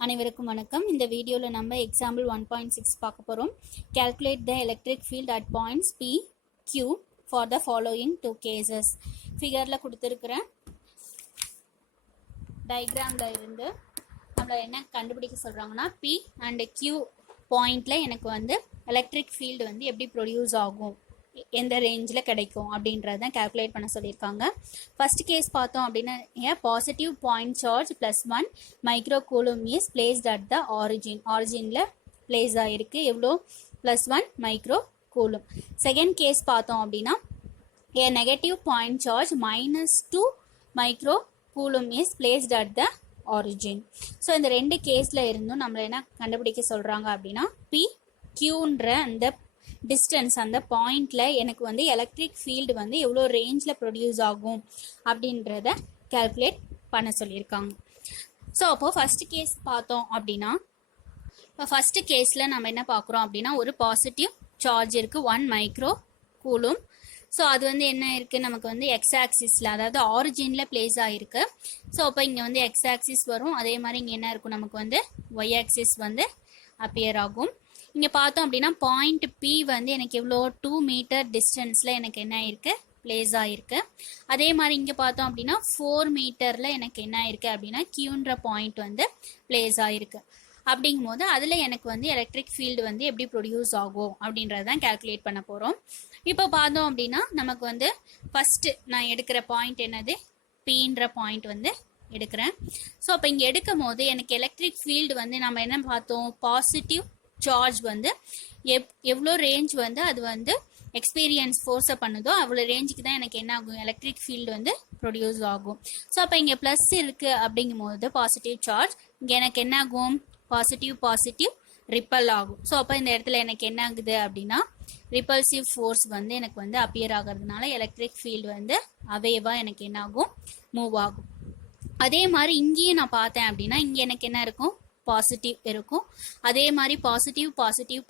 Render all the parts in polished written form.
அனைவருக்கும் வணக்கம். இந்த வீடியோல நம்ம எக்ஸாம்பிள் 1.6 பார்க்க போறோம். Calculate the electric field at points P, Q for the following two cases. ஃபிகர்ல கொடுத்திருக்கிற டயக்ராம்ல இருந்து நம்மள என்ன கண்டுபிடிக்க சொல்றாங்கன்னா P and Q பாயிண்ட்ல எனக்கு வந்து எலக்ட்ரிக் ஃபீல்டு வந்து எப்படி ப்ரொடியூஸ் ஆகும், எந்த ரேஞ்சில் கிடைக்கும் அப்படின்றத கால்குலேட் பண்ண சொல்லியிருக்காங்க. ஃபர்ஸ்ட் கேஸ் பார்த்தோம் அப்படின்னா positive point charge +1 micro coulomb is placed at the ஆரிஜினில் பிளேஸ் ஆகிருக்கு. எவ்வளோ? +1 மைக்ரோ கூலும். செகண்ட் கேஸ் பார்த்தோம் அப்படின்னா a negative point charge -2 micro coulomb is placed at the origin. So இந்த ரெண்டு கேஸில் இருந்தும் நம்மளை என்ன கண்டுபிடிக்க சொல்கிறாங்க அப்படின்னா பி கியூன்ற அந்த டிஸ்டன்ஸ், அந்த பாயிண்ட்ல எனக்கு வந்து எலக்ட்ரிக் ஃபீல்டு வந்து எவ்வளோ ரேஞ்சில் ப்ரொடியூஸ் ஆகும் அப்படின்றத கால்குலேட் பண்ண சொல்லியிருக்காங்க. ஸோ அப்போ ஃபர்ஸ்ட் கேஸ் பார்த்தோம் அப்படின்னா, இப்போ ஃபர்ஸ்ட் கேஸில் நம்ம என்ன பார்க்குறோம் அப்படின்னா ஒரு பாசிட்டிவ் சார்ஜ் இருக்குது 1 மைக்ரோ கூலும். ஸோ அது வந்து என்ன இருக்குது, நமக்கு வந்து எக்ஸ் ஆக்சிஸில், அதாவது ஆரிஜினில் பிளேஸ் ஆகிருக்கு. ஸோ அப்போ இங்கே வந்து எக்ஸ் ஆக்சிஸ் வரும், அதே மாதிரி இங்கே என்ன இருக்கும், நமக்கு வந்து ஒய் ஆக்சிஸ் வந்து அப்பியர் ஆகும். இங்கே பார்த்தோம் அப்படின்னா பாயிண்ட் பி வந்து எனக்கு எவ்வளோ 2 மீட்டர் டிஸ்டன்ஸில் எனக்கு என்ன ஆயிருக்கு, பிளேஸ் ஆகிருக்கு. அதே மாதிரி இங்கே பார்த்தோம் அப்படின்னா 4 மீட்டரில் எனக்கு என்ன ஆயிருக்கு அப்படின்னா கியூன்ற பாயிண்ட் வந்து பிளேஸ் ஆகிருக்கு. அப்படிங்கும் போது அதில் எனக்கு வந்து எலக்ட்ரிக் ஃபீல்டு வந்து எப்படி ப்ரொடியூஸ் ஆகும் அப்படின்றதான் கால்குலேட் பண்ண போகிறோம். இப்போ பார்த்தோம் அப்படின்னா நமக்கு வந்து ஃபஸ்ட்டு நான் எடுக்கிற பாயிண்ட் என்னது, பீன்ற பாயிண்ட் வந்து எடுக்கிறேன். ஸோ அப்போ இங்கே எடுக்கும் போது எனக்கு எலக்ட்ரிக் ஃபீல்டு வந்து நம்ம என்ன பார்த்தோம், பாசிட்டிவ் சார்ஜ் வந்து எவ்வளோ ரேஞ்ச் வந்து அது வந்து எக்ஸ்பீரியன்ஸ் ஃபோர்ஸை பண்ணுதோ அவ்வளோ ரேஞ்சுக்கு தான் எனக்கு என்ன ஆகும், எலக்ட்ரிக் ஃபீல்டு வந்து ப்ரொடியூஸ் ஆகும். ஸோ அப்போ இங்கே ப்ளஸ் இருக்குது அப்படிங்கும் போது பாசிட்டிவ் சார்ஜ், இங்கே எனக்கு என்ன ஆகும், பாசிட்டிவ் ரிப்பல் ஆகும். ஸோ அப்போ இந்த இடத்துல எனக்கு என்ன ஆகுது அப்படின்னா ரிப்பல்சிவ் ஃபோர்ஸ் வந்து எனக்கு வந்து அப்பியர் ஆகிறதுனால எலக்ட்ரிக் ஃபீல்டு வந்து அவேவாக எனக்கு என்ன ஆகும், மூவ் ஆகும். அதே மாதிரி இங்கேயும் நான் பார்த்தேன் அப்படின்னா இங்கே எனக்கு என்ன இருக்கும், பாசிட்டிவ் இருக்கும். அதே மாதிரி பாசிட்டிவ்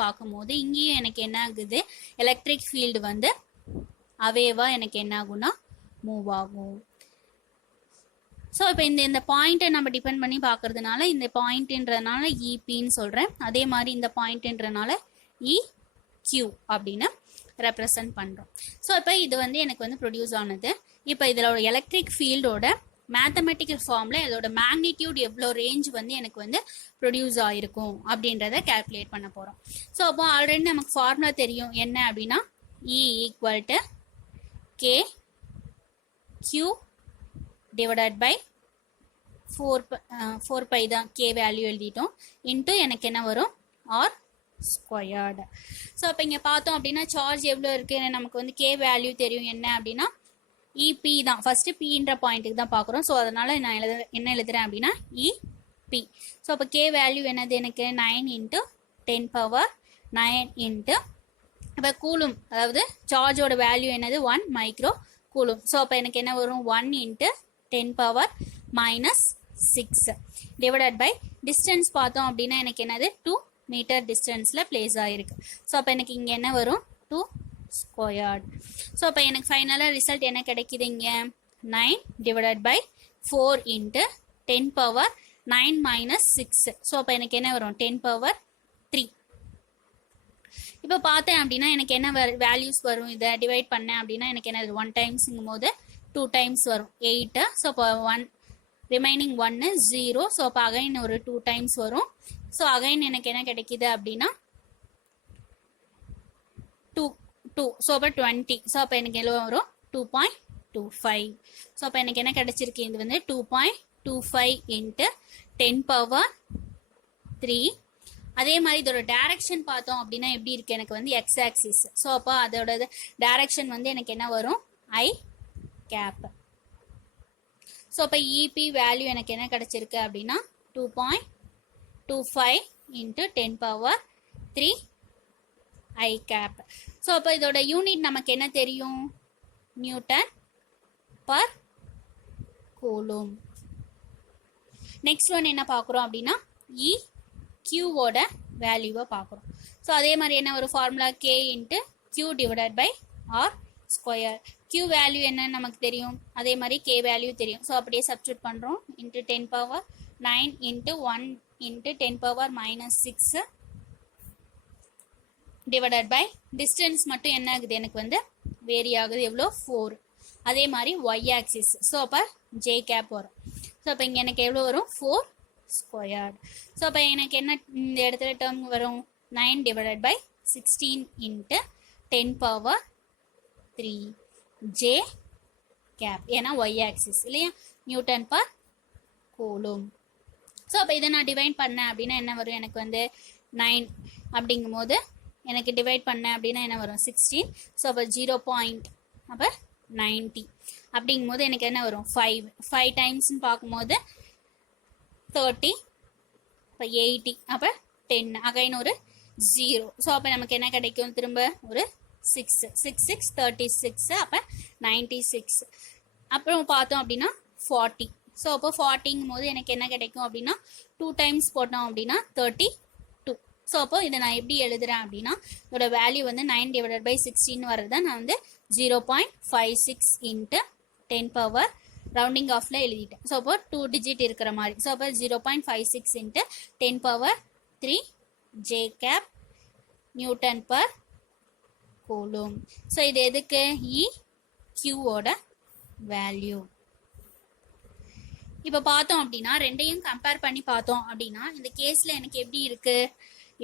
பார்க்கும்போது இங்கேயும் எனக்கு என்ன ஆகுது, எலக்ட்ரிக் ஃபீல்டு வந்து அவேவா எனக்கு என்ன ஆகும்னா மூவ் ஆகும். ஸோ இப்போ இந்த பாயிண்ட்டை நம்ம டிபெண்ட் பண்ணி பார்க்கறதுனால இந்த பாயிண்ட்ன்றதுனால இபின்னு சொல்கிறேன். அதே மாதிரி இந்த பாயிண்ட்ன்றதுனால இக்யூ அப்படின்னு ரெப்ரசன்ட் பண்ணுறோம். ஸோ இப்போ இது வந்து எனக்கு வந்து ப்ரொடியூஸ் ஆனது. இப்போ இதோட எலக்ட்ரிக் ஃபீல்டோட மேத்தமெட்டிக்கல் ஃபார்மில் இதோட மேக்னிடியூட் எவ்வளோ ரேஞ்ச் வந்து எனக்கு வந்து ப்ரொடியூஸ் ஆகிருக்கும் அப்படின்றத கால்குலேட் பண்ண போகிறோம். ஸோ அப்போ ஆல்ரெடி நமக்கு ஃபார்முலா தெரியும் என்ன அப்படின்னா E = KQ டிவைடட் பை 4π தான், K வேல்யூ எழுதிட்டோம், இன்ட்டு எனக்கு என்ன வரும் ஆர் ஸ்கொயர்டு. ஸோ அப்போ இங்கே பார்த்தோம் அப்படின்னா சார்ஜ் எவ்வளோ இருக்குது, நமக்கு வந்து K வேல்யூ தெரியும் என்ன அப்படின்னா இபி தான். ஃபர்ஸ்ட் பின்ற பாயிண்ட்டுக்கு தான் பார்க்குறோம். ஸோ அதனால நான் என்ன எழுதுறேன் அப்படின்னா இபி. ஸோ அப்போ கே வேல்யூ என்னது, எனக்கு 9 × 10⁻9 இன்ட்டு இப்போ கூலும், அதாவது சார்ஜோட வேல்யூ என்னது 1 மைக்ரோ கூலும். ஸோ அப்போ எனக்கு என்ன வரும் 1 × 10⁻⁻6 டிவைடட் பை டிஸ்டன்ஸ் பார்த்தோம் அப்படின்னா எனக்கு என்னது 2 மீட்டர் டிஸ்டன்ஸில் பிளேஸ் ஆகிருக்கு. ஸோ அப்போ எனக்கு இங்கே என்ன வரும் 2 ஸ்கொயர்ட். ஸோ அப்போ எனக்கு ஃபைனலாக ரிசல்ட் என்ன கிடைக்குது, இங்கே 9 டிவைடட் பை 4 × 10⁻9 - 6. ஸோ அப்போ எனக்கு என்ன வரும் 10⁻3. இப்போ பார்த்தேன் அப்படின்னா எனக்கு என்ன வேல்யூஸ் வரும், இதை டிவைட் பண்ணேன் அப்படின்னா எனக்கு என்ன 1 டைம்ஸுங்கும் போது 2 டைம்ஸ் வரும் 8. ஸோ அப்போ 1 ரிமைனிங் 1 0. ஸோ அப்போ அகைன் ஒரு 2 டைம்ஸ் வரும். ஸோ அகைன் எனக்கு என்ன கிடைக்குது அப்படின்னா 2. ஸோ அப்போ 20. ஸோ அப்போ எனக்கு எவ்வளோ வரும் 2.25. ஸோ அப்போ எனக்கு என்ன கிடைச்சிருக்கு, இது வந்து 2.25 × 10⁻3. அதே மாதிரி இதோட டைரக்ஷன் பார்த்தோம் அப்படின்னா எப்படி இருக்கு, எனக்கு வந்து எக்ஸ் ஆக்சிஸ். ஸோ அப்போ அதோட டைரக்ஷன் வந்து எனக்கு என்ன வரும் ஐ கேப். ஸோ அப்போ இபி வேல்யூ எனக்கு என்ன கிடைச்சிருக்கு அப்படின்னா 2.25 × 10⁻3 ஐ கேப். ஸோ அப்போ இதோட யூனிட் நமக்கு என்ன தெரியும், Newton per coulomb. Next one என்ன பார்க்குறோம் அப்படின்னா கியூவோட வேல்யூவை பார்க்குறோம். ஸோ அதே மாதிரி என்ன ஒரு formula K × Q divided by R square. Q value என்னன்னு நமக்கு தெரியும், அதே மாதிரி K வேல்யூ தெரியும். ஸோ அப்படியே சப்ஸ்டியூட் பண்ணுறோம், into 10⁻ 9 into 1 into 10 power minus 6 divided by distance மட்டும் என்ன ஆகுது எனக்கு வந்து வேரி ஆகுது எவ்வளோ 4. அதே மாதிரி y axis ஸோ அப்போ j cap வரும். ஸோ அப்போ இங்கே எனக்கு எவ்வளோ வரும் 4 ஸ்கொயர்ட். ஸோ அப்போ எனக்கு என்ன இந்த இடத்துல டேர்ம் வரும் 9 divided by 16 into 10 power 3 j cap ஏன்னா y axis இல்லையா நியூட்டன் பர் கூலும். ஸோ அப்போ இதை நான் டிவைட் பண்ணேன் அப்படின்னா என்ன வரும் எனக்கு வந்து 9 அப்படிங்கும் போது எனக்கு டிவைட் பண்ணேன் அப்படின்னா என்ன வரும் 16. ஸோ அப்போ 0. அப்போ 90 அப்படிங்கும் போது எனக்கு என்ன வரும் 5 டைம்ஸ்ன்னு பார்க்கும்போது 30. இப்போ 80. அப்போ 10 அகைன் ஒரு 0. ஸோ அப்போ நமக்கு என்ன கிடைக்கும் திரும்ப ஒரு 6 6 36. அப்போ 96. அப்புறம் பார்த்தோம் அப்படின்னா 40. ஸோ அப்போ 40ங்கும் போது எனக்கு என்ன கிடைக்கும் அப்படின்னா 2 டைம்ஸ் போட்டோம் அப்படின்னா 32. ஸோ அப்போ இதை நான் எப்படி எழுதுறேன் அப்படின்னா இதோட வேல்யூ வந்து 9 divided by 16 வர்றதை நான் வந்து 0.56 into 10 power ரவுண்டிங் ஆஃப்ல எழுதிட்டேன். ஸோ அப்போ 2 டிஜிட் இருக்கிற மாதிரி. ஸோ அப்போ 0.56 into 10 power 3 j cap Newton per coulomb. So இது எதுக்கு E Qவோட வேல்யூ. இப்போ பார்த்தோம் அப்படின்னா ரெண்டையும் கம்பேர் பண்ணி பார்த்தோம் அப்படின்னா இந்த கேஸில் எனக்கு எப்படி இருக்கு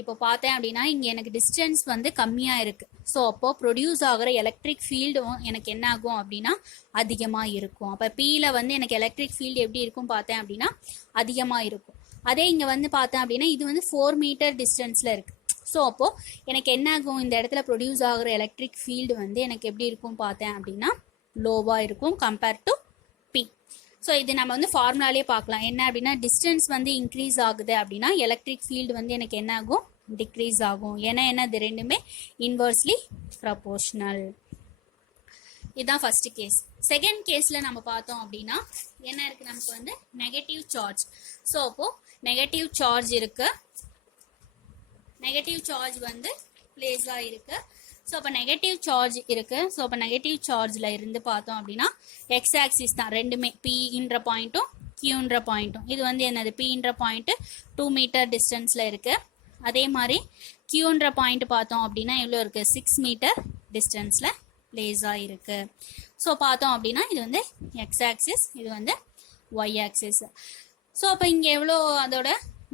இப்போ பார்த்தேன் அப்படின்னா இங்கே எனக்கு டிஸ்டன்ஸ் வந்து கம்மியாக இருக்குது. ஸோ அப்போ ப்ரொடியூஸ் ஆகிற எலக்ட்ரிக் ஃபீல்டும் எனக்கு என்ன ஆகும் அப்படின்னா அதிகமாக இருக்கும். அப்போ பியில் வந்து எனக்கு எலக்ட்ரிக் ஃபீல்டு எப்படி இருக்கும் பார்த்தேன் அப்படின்னா அதிகமாக இருக்கும். அதே இங்கே வந்து பார்த்தேன் அப்படின்னா இது வந்து 4 மீட்டர் டிஸ்டன்ஸில் இருக்குது. ஸோ அப்போது எனக்கு என்ன ஆகும் இந்த இடத்துல ப்ரொடியூஸ் ஆகிற எலக்ட்ரிக் ஃபீல்டு வந்து எனக்கு எப்படி இருக்கும் பார்த்தேன் அப்படின்னா லோவாக இருக்கும் கம்பேர் டு பி. ஸோ இது நம்ம வந்து ஃபார்முலாலே பார்க்கலாம். என்ன அப்படின்னா டிஸ்டன்ஸ் வந்து இன்க்ரீஸ் ஆகுது அப்படின்னா எலக்ட்ரிக் ஃபீல்டு வந்து எனக்கு என்ன ஆகும் டிக்ரீஸ் ஆகும். ஏன்னா என்ன இது ரெண்டுமே இன்வர்ஸ்லி ப்ரொபோர்ஷனல். இதுதான் ஃபர்ஸ்ட் கேஸ். செகண்ட் கேஸில் நம்ம பார்த்தோம் அப்படின்னா என்ன இருக்குது நமக்கு வந்து நெகட்டிவ் சார்ஜ். ஸோ அப்போது நெகட்டிவ் சார்ஜ் இருக்கு. நெகட்டிவ் சார்ஜ் வந்து பிளேஸ் ஆகிருக்கு. ஸோ அப்போ நெகட்டிவ் சார்ஜ் இருக்குது. ஸோ அப்போ நெகட்டிவ் சார்ஜில் இருந்து பார்த்தோம் அப்படின்னா எக்ஸ் ஆக்சிஸ் தான் ரெண்டுமே பின்ற பாயிண்ட்டும் கியூன்ற பாயிண்ட்டும். இது வந்து என்னது பின்ற பாயிண்ட்டு 2 மீட்டர் டிஸ்டன்ஸில் இருக்குது. அதே மாதிரி கியூன்ற பாயிண்ட் பார்த்தோம் அப்படின்னா எவ்வளோ இருக்குது 6 மீட்டர் டிஸ்டன்ஸில் பிளேஸ் ஆகிருக்கு. ஸோ பார்த்தோம் அப்படின்னா இது வந்து எக்ஸ் ஆக்சிஸ், இது வந்து ஒய் ஆக்சிஸ். ஸோ அப்போ இங்கே எவ்வளோ அதோட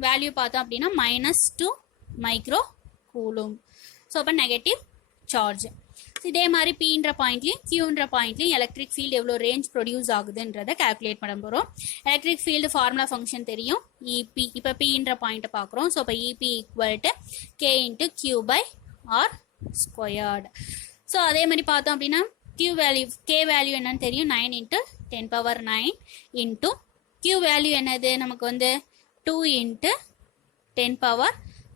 வேல்யூ பார்த்தோம் அப்படின்னா -2 மைக்ரோ கூலும். ஸோ அப்போ நெகட்டிவ் சார்ஜ். இதே மாதிரி பின்ற பாயிண்ட்லையும் கியூன்ற பாயிண்ட்லையும் எலக்ட்ரிக் ஃபீல்டு எவ்வளோ ரேஞ்ச் ப்ரொடியூஸ் ஆகுதுன்றதை கால்குலேட் பண்ண போகிறோம். எலக்ட்ரிக் ஃபீல்டு ஃபார்முலா ஃபங்க்ஷன் தெரியும் இபி. இப்போ பின்ற பாயிண்ட்டை பார்க்குறோம். ஸோ இப்போ EP equal to K into Q by R squared. So அதே மாதிரி பார்த்தோம் அப்படின்னா கியூ வேல்யூ கே வேல்யூ என்னன்னு தெரியும் 9 into 10 power 9 into Q value என்னது நமக்கு வந்து 2 into 10 power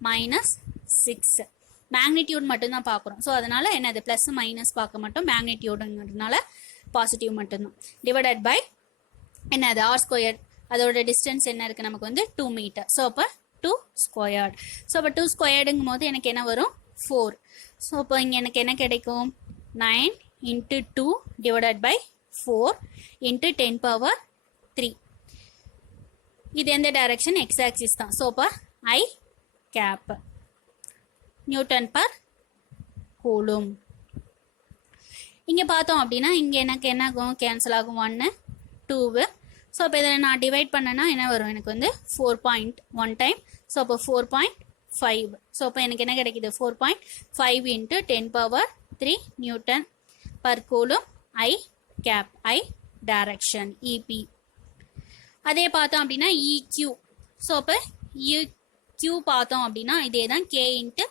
-6. மேக்னிடியூட் மட்டும்தான் பார்க்குறோம். ஸோ அதனால் என்னது ப்ளஸ் மைனஸ் பார்க்க மாட்டோம். மேக்னிடியூடுங்கிறதுனால பாசிட்டிவ் மட்டும்தான். டிவைடட் பை என்னது ஆர் ஸ்கொயர். அதோட டிஸ்டன்ஸ் என்ன இருக்குது நமக்கு வந்து 2 மீட்டர். ஸோ அப்போ 2 ஸ்கொயர்டு. ஸோ அப்போ 2 ஸ்கொயர்டுங்கும் போது எனக்கு என்ன வரும் 4. ஸோ அப்போ இங்கே எனக்கு என்ன கிடைக்கும் 9 into 2 divided by 4 into 10 power 3. இது எந்த டைரக்ஷன் எக்ஸ் ஆக்சிஸ் தான். ஸோ அப்போ ஐ கேப் நியூட்டன் பர் கூலும். இங்கே பார்த்தோம் அப்படின்னா இங்கே எனக்கு என்ன ஆகும் கேன்சல் ஆகும் 1 2. ஸோ அப்போ இதை நான் டிவைட் பண்ணேன்னா என்ன வரும் எனக்கு வந்து 4.1 டைம். ஸோ அப்போ 4.5. ஸோ அப்போ எனக்கு என்ன கிடைக்குது 4.5 into 10 power 3 newton per coulomb I cap I direction EP. அதே பார்த்தோம் அப்படின்னா இக்யூ. ஸோ அப்போ Q பார்த்தோம் அப்படின்னா இதே தான் K into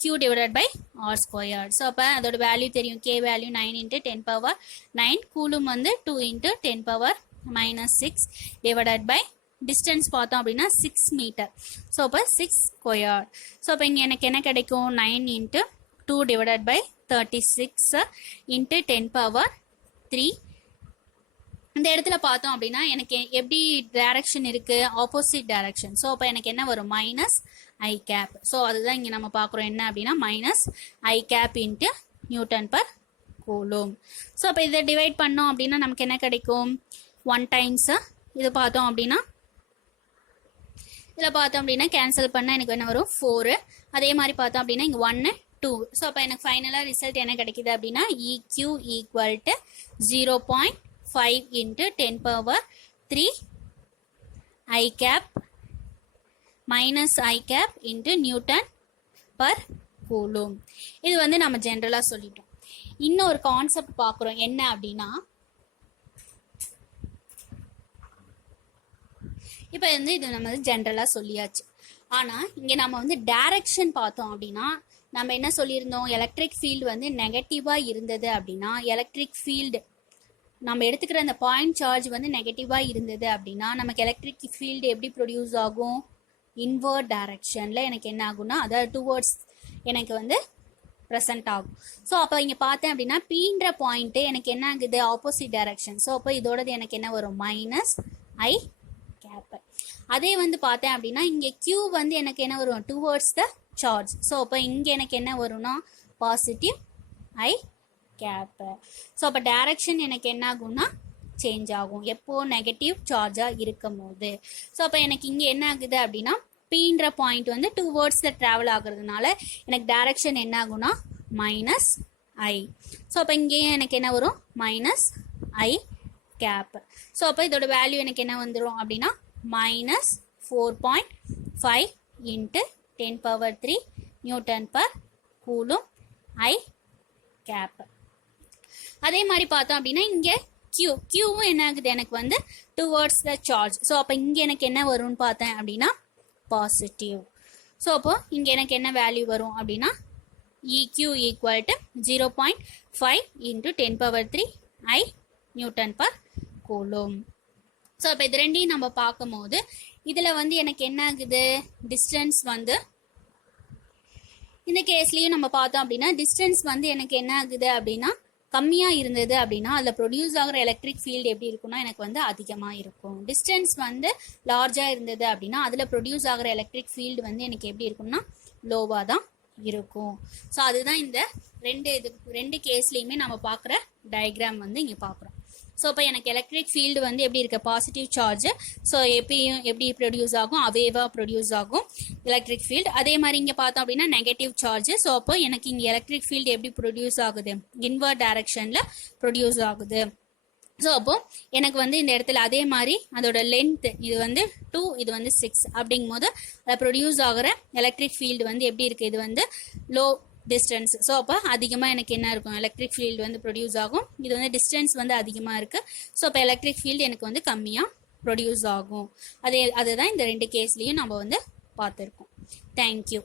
Q divided by R squared. So அப்போ அதோட வேல்யூ தெரியும். K value 9 into 10 power 9. Coulomb வந்து 2 into 10 power -6 divided by distance பார்த்தோம் அப்படின்னா 6 மீட்டர். ஸோ அப்போ 6 ஸ்கொயர். ஸோ அப்போ இங்கே எனக்கு என்ன கிடைக்கும் 9 into 2 divided by 36 into 10 power 3. இந்த இடத்துல பார்த்தோம் அப்படின்னா எனக்கு எப்படி டைரக்ஷன் இருக்கு ஆப்போசிட் டைரக்ஷன். ஸோ அப்போ எனக்கு என்ன வரும் -i cap. ஸோ அதுதான் இங்கே நம்ம பார்க்குறோம் என்ன அப்படின்னா -i cap into Newton per coulomb. So அப்போ இதை டிவைட் பண்ணோம் அப்படின்னா நமக்கு என்ன கிடைக்கும் 1 டைம்ஸ் இது பார்த்தோம் அப்படின்னா இதில் பார்த்தோம் அப்படின்னா கேன்சல் பண்ணால் எனக்கு என்ன வரும் 4. அதே மாதிரி பார்த்தோம் அப்படின்னா இங்கே 1 2. ஸோ அப்போ எனக்கு ஃபைனலாக ரிசல்ட் என்ன கிடைக்குது அப்படின்னா EQ equal to 0.5 into 10⁻³ I cap minus I cap into Newton per coulomb. இது வந்து நம்ம ஜென்ரலாக சொல்லிட்டோம். இன்னொரு கான்செப்ட் பார்க்குறோம் என்ன அப்படின்னா, இப்போ வந்து இது நம்ம ஜென்ரலாக சொல்லியாச்சு. ஆனால் இங்கே நம்ம வந்து டைரக்ஷன் பார்த்தோம் அப்படின்னா நம்ம என்ன சொல்லியிருந்தோம், எலக்ட்ரிக் ஃபீல்டு வந்து நெகட்டிவாக இருந்தது அப்படின்னா, எலக்ட்ரிக் ஃபீல்டு நம்ம எடுத்துக்கிற அந்த பாயிண்ட் சார்ஜ் வந்து நெகட்டிவாக இருந்தது அப்படின்னா நமக்கு எலக்ட்ரிக் ஃபீல்டு எப்படி ப்ரொடியூஸ் ஆகும், இன்வர்ட் டைரக்ஷனில் எனக்கு என்ன ஆகும்னா, அதாவது டுவர்ட்ஸ் எனக்கு வந்து ப்ரெசென்ட் ஆகும். ஸோ அப்போ இங்கே பார்த்தேன் அப்படின்னா பீன்ற பாயிண்ட்டு எனக்கு என்ன ஆகுது, ஆப்போசிட் டைரக்ஷன். ஸோ அப்போ இதோடது எனக்கு என்ன வரும், மைனஸ் I cap. அதே வந்து பார்த்தேன் அப்படின்னா இங்கே Q வந்து எனக்கு என்ன வரும், டுவர்ட்ஸ் த சார்ஜ். ஸோ அப்போ இங்கே எனக்கு என்ன வரும்னா பாசிட்டிவ் I cap. ஸோ அப்போ டைரக்ஷன் எனக்கு என்ன ஆகும்னா சேஞ்ச் ஆகும் எப்போ நெகட்டிவ் சார்ஜாக இருக்கும் போது. ஸோ அப்போ எனக்கு இங்கே என்ன ஆகுது அப்படின்னா பீன்ற பாயிண்ட் வந்து டுவர்ட்ஸில் ட்ராவல் ஆகுறதுனால எனக்கு டைரக்ஷன் என்ன ஆகும்னா மைனஸ் I. ஸோ அப்போ இங்கேயும் எனக்கு என்ன வரும், மைனஸ் I cap. ஸோ அப்போ இதோட வேல்யூ எனக்கு என்ன வந்துடும் அப்படின்னா minus 4.5 into 10⁻³ Newton per coulomb I cap. அதே மாதிரி பார்த்தோம் அப்படின்னா இங்கே Qவும் என்ன ஆகுது, எனக்கு வந்து டுவர்ட்ஸ் த சார்ஜ். ஸோ அப்போ இங்கே எனக்கு என்ன வரும்னு பார்த்தேன் அப்படின்னா பாசிட்டிவ். ஸோ அப்போ இங்கே எனக்கு என்ன வேல்யூ வரும் அப்படின்னா EQ equal to 0.5 into 10⁻³ I Newton per coulomb. So இப்போ இது ரெண்டையும் நம்ம பார்க்கும்போது இதில் வந்து எனக்கு என்ன ஆகுது, டிஸ்டன்ஸ் வந்து இந்த கேஸ்லேயும் நம்ம பார்த்தோம் அப்படின்னா டிஸ்டன்ஸ் வந்து எனக்கு என்ன ஆகுது அப்படின்னா கம்மியாக இருந்தது அப்படின்னா அதில் ப்ரொடியூஸ் ஆகிற எலக்ட்ரிக் ஃபீல்டு எப்படி இருக்குன்னா எனக்கு வந்து அதிகமாக இருக்கும். டிஸ்டன்ஸ் வந்து லார்ஜாக இருந்தது அப்படின்னா அதில் ப்ரொடியூஸ் ஆகிற எலக்ட்ரிக் ஃபீல்டு வந்து எனக்கு எப்படி இருக்கும்னா லோவாக தான் இருக்கும். ஸோ அதுதான் இந்த ரெண்டு கேஸ்லேயுமே நம்ம பார்க்குற டயக்ராம் வந்து இங்கே பார்க்குறோம். ஸோ இப்போ எனக்கு எலக்ட்ரிக் ஃபீல்டு வந்து எப்படி இருக்கு, பாசிட்டிவ் சார்ஜ். ஸோ எப்பயும் எப்படி ப்ரொடியூஸ் ஆகும், அவேவாக ப்ரொடியூஸ் ஆகும் எலக்ட்ரிக் ஃபீல்டு. அதே மாதிரி இங்கே பார்த்தோம் அப்படின்னா நெகட்டிவ் சார்ஜ். ஸோ அப்போ எனக்கு இங்கே எலக்ட்ரிக் ஃபீல்டு எப்படி ப்ரொடியூஸ் ஆகுது, இன்வர்ட் டைரக்ஷனில் ப்ரொடியூஸ் ஆகுது. ஸோ அப்போ எனக்கு வந்து இந்த இடத்துல அதே மாதிரி அதோட லென்த் இது வந்து 2, இது வந்து 6 அப்படிங்கும் போது அதை ப்ரொடியூஸ் ஆகிற எலக்ட்ரிக் ஃபீல்டு வந்து எப்படி இருக்குது, இது வந்து லோ டிஸ்டன்ஸ். ஸோ அப்போ அதிகமாக எனக்கு என்ன இருக்கும், எலக்ட்ரிக் ஃபீல்டு வந்து ப்ரொடியூஸ் ஆகும். இது வந்து டிஸ்டன்ஸ் வந்து அதிகமாக இருக்குது. ஸோ அப்போ எலக்ட்ரிக் ஃபீல்டு எனக்கு வந்து கம்மியாக ப்ரொடியூஸ் ஆகும். அதுதான் இந்த ரெண்டு கேஸ்லேயும் நம்ம வந்து பார்த்துருக்கோம். தேங்க்யூ.